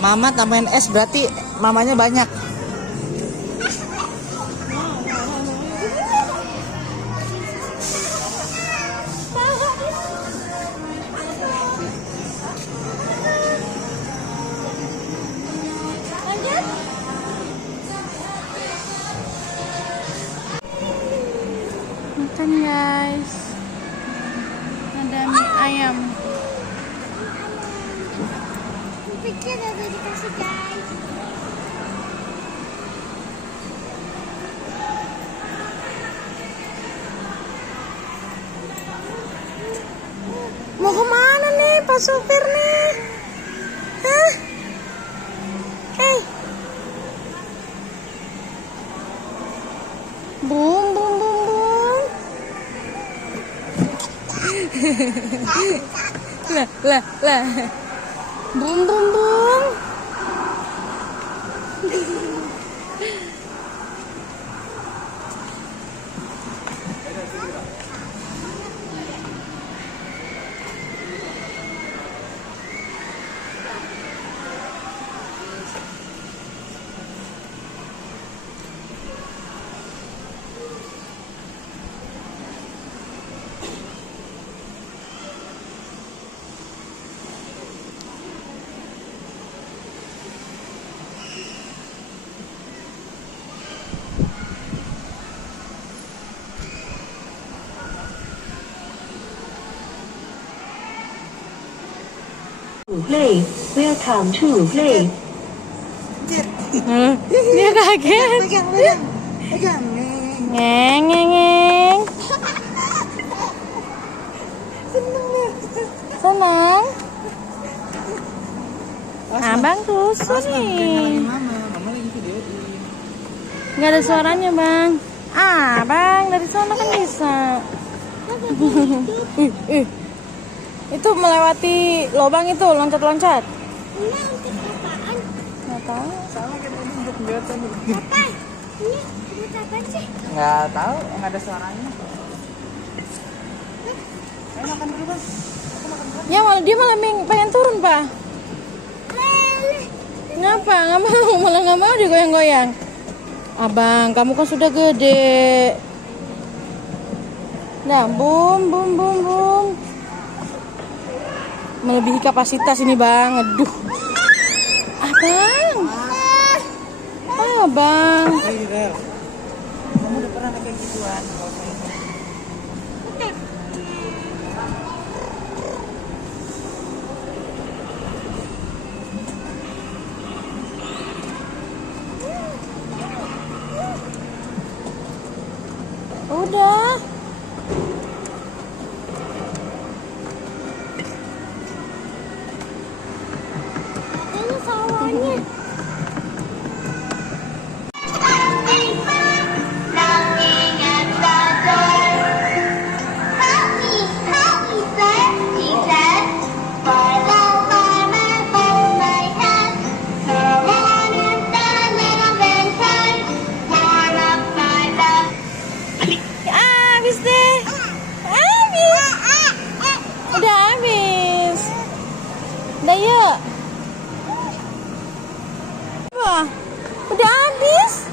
Mama tambahin es berarti mamanya banyak. Makan guys, ada mie ayam. Pikir udah dikasih guys. Mau kemana nih Pak Supir nih? Hah? Hey, bum bum bum bum. lah. Bum bum bum. Play. Welcome to play. Dia kaget. Pegang. Ngeng. Senang. Abang tuh nih. Mama lagi videoin. Nggak ada suaranya bang. Bang dari sana kan bisa. Itu melewati lubang itu loncat-loncat. Ini untuk apaan? Nggak tahu. Sama kayak tadi jembatan. Apa? Ini buat apaan sih? Nggak tahu, nggak ada suaranya. Ayo makan dulu bang. Ya malah dia malah pengen turun pak. Kenapa? Nggak mau, malah nggak mau digoyang-goyang. Abang, kamu kan sudah gede. Nah, bum. Melebihi kapasitas ini bang. Aduh. Abang. Hey, Rel. Kamu udah pernah kayak gituan? Udah. Ini sawahnya. Habis deh. Habis. Udah habis. Udah yuk. Wah, udah habis.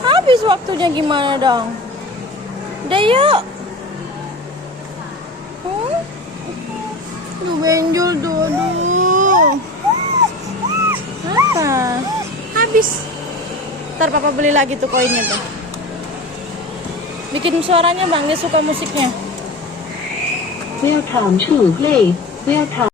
Habis waktunya gimana dong? Udah yuk. Duh benjol tuh, aduh. Apa? Habis. Ntar papa beli lagi tuh koinnya tuh. Bikin suaranya bang, dia suka musiknya. Welcome to play. Welcome.